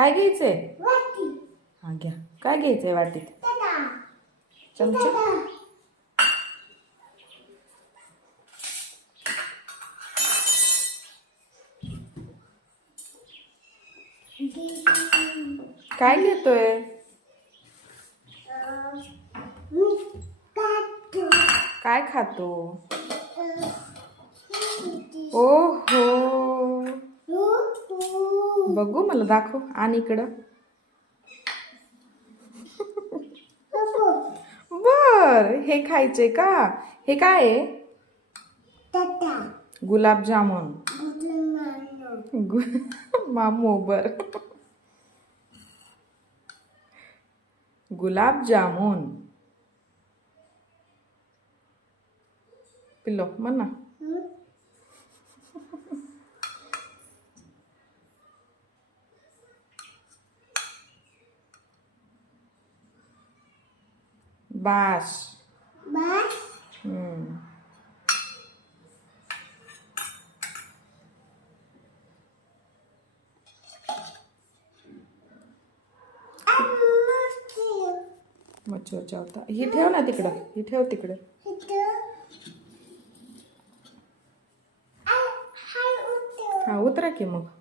काय घ्यायचंय? हा घ्या. काय घ्यायचंय वाटीत? चमचा. काय घेतोय? काय खातो? ओ हो, बघू, मला दाखव. आणि इकडं. बर, हे खायचे का? हे काय आहे? गुलाबजामुन. मामू. बर. गुलाबजामुन. पिल्लो म्हण ना. बास. मच्छर चावता. ही ठेव ना तिकडं. ही ठेव तिकडे. हा, उतरा की मग.